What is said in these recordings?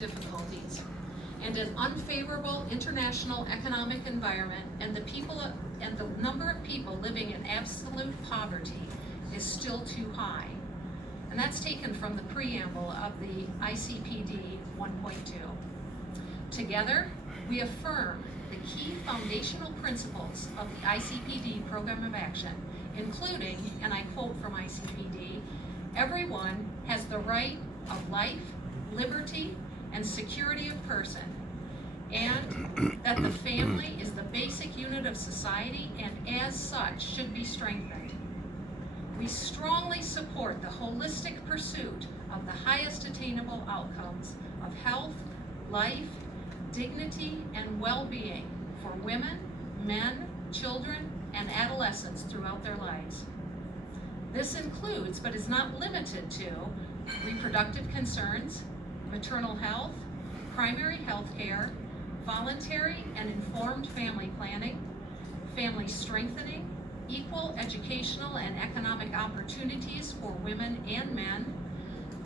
difficulties, and an unfavorable international economic environment, and the number of people living in absolute poverty is still too high. And that's taken from the preamble of the ICPD 1.2. Together, we affirm the key foundational principles of the ICPD Program of Action, including, and I quote from ICPD, everyone has the right of life, liberty, and security of person, and that the family is the basic unit of society and as such should be strengthened. We strongly support the holistic pursuit of the highest attainable outcomes of health, life, dignity, and well-being for women, men, children, and adolescents throughout their lives. This includes, but is not limited to, reproductive concerns, maternal health, primary health care, voluntary and informed family planning, family strengthening, equal educational and economic opportunities for women and men,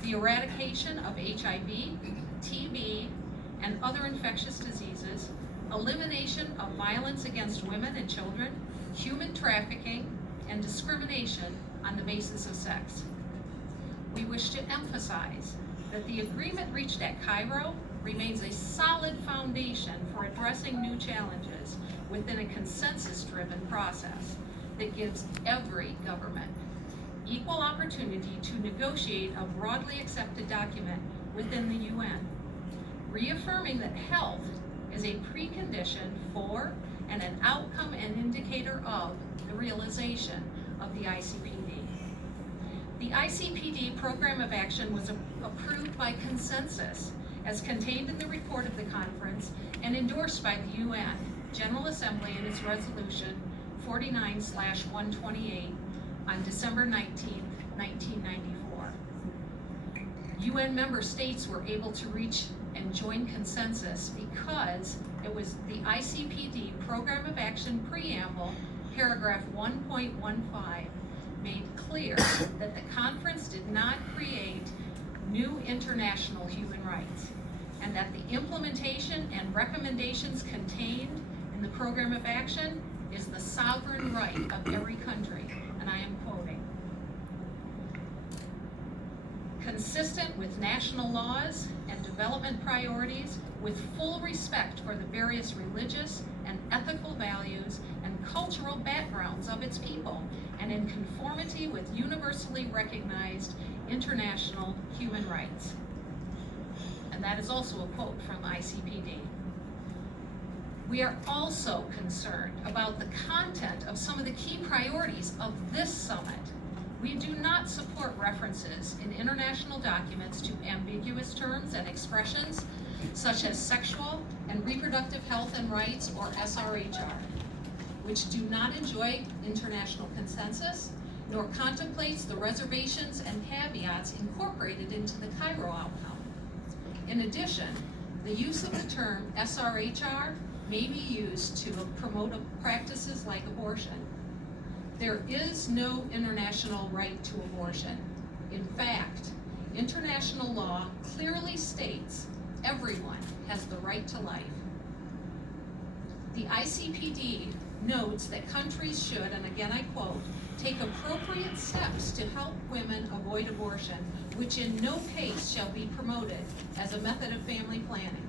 the eradication of HIV, TB, and other infectious diseases, elimination of violence against women and children, human trafficking, and discrimination on the basis of sex. We wish to emphasize that the agreement reached at Cairo remains a solid foundation for addressing new challenges within a consensus-driven process that gives every government equal opportunity to negotiate a broadly accepted document within the UN, reaffirming that health is a precondition for and an outcome and indicator of the realization of the ICPD. The ICPD Program of Action was approved by consensus as contained in the report of the conference and endorsed by the UN General Assembly in its resolution 49/128 on December 19, 1994. UN member states were able to reach and join consensus because it was the ICPD Program of Action preamble, paragraph 1.15, made clear that the conference did not create new international human rights, and that the implementation and recommendations contained in the Program of Action is the sovereign right of every country, and I am quoting, consistent with national laws and development priorities, with full respect for the various religious and ethical values and cultural backgrounds of its people, and in conformity with universally recognized international human rights. And that is also a quote from ICPD. We are also concerned about the content of some of the key priorities of this summit. We do not support references in international documents to ambiguous terms and expressions such as sexual and reproductive health and rights, or SRHR, which do not enjoy international consensus, nor contemplates the reservations and caveats incorporated into the Cairo outcome. In addition, the use of the term SRHR may be used to promote practices like abortion. There is no international right to abortion. In fact, international law clearly states everyone has the right to life. The ICPD notes that countries should, and again I quote, take appropriate steps to help women avoid abortion, which in no case shall be promoted as a method of family planning.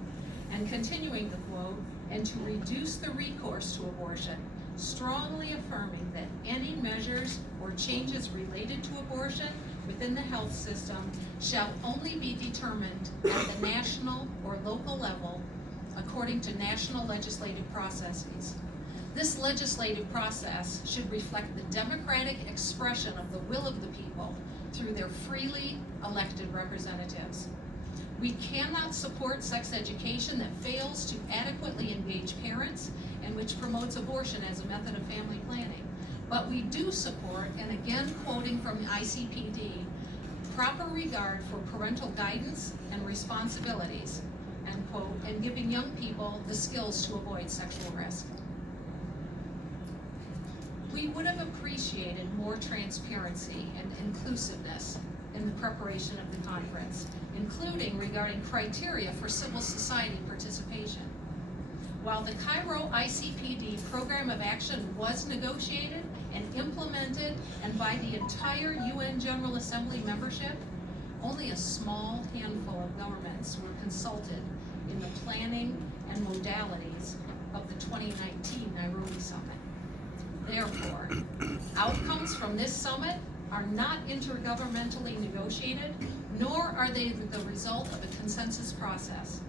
And continuing the quote, and to reduce the recourse to abortion, strongly affirming that any measures or changes related to abortion within the health system shall only be determined at the national or local level according to national legislative processes. This legislative process should reflect the democratic expression of the will of the people through their freely elected representatives. We cannot support sex education that fails to adequately engage parents and which promotes abortion as a method of family planning. But we do support, and again quoting from the ICPD, proper regard for parental guidance and responsibilities, end quote, and giving young people the skills to avoid sexual risk. We would have appreciated more transparency and inclusiveness in the preparation of the conference, including regarding criteria for civil society participation. While the Cairo ICPD Program of Action was negotiated and implemented and by the entire UN General Assembly membership, only a small handful of governments were consulted in the planning and modalities of the 2019 Nairobi Summit. Therefore, outcomes from this summit are not intergovernmentally negotiated, nor are they the result of a consensus process.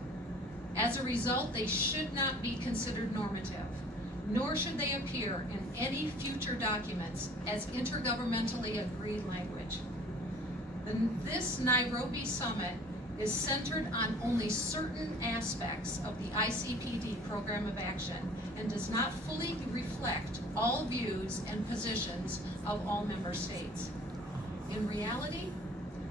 As a result, they should not be considered normative, nor should they appear in any future documents as intergovernmentally agreed language. This Nairobi Summit is centered on only certain aspects of the ICPD Program of Action and does not fully reflect all views and positions of all member states. In reality,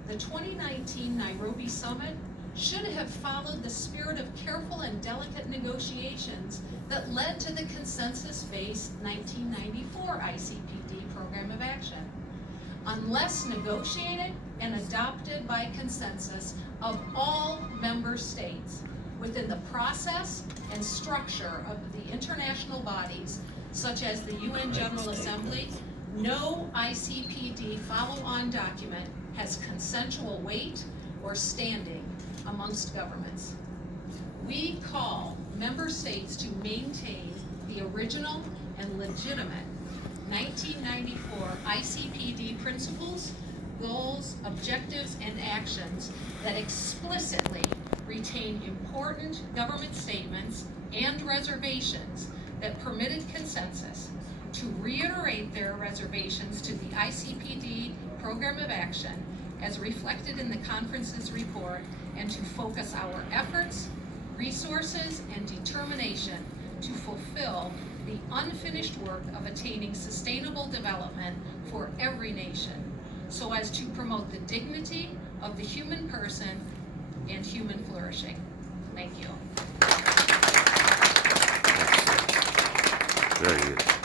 the 2019 Nairobi Summit should have followed the spirit of careful and delicate negotiations that led to the consensus-based 1994 ICPD Program of Action. Unless negotiated and adopted by consensus of all member states within the process and structure of the international bodies such as the UN General Assembly, no ICPD follow-on document has consensual weight or standing amongst governments. We call member states to maintain the original and legitimate 1994 ICPD principles, goals, objectives, and actions that explicitly retain important government statements and reservations that permitted consensus, to reiterate their reservations to the ICPD Program of Action as reflected in the conference's report, and to focus our efforts, resources, and determination to fulfill the unfinished work of attaining sustainable development for every nation, so as to promote the dignity of the human person and human flourishing. Thank you. Very good.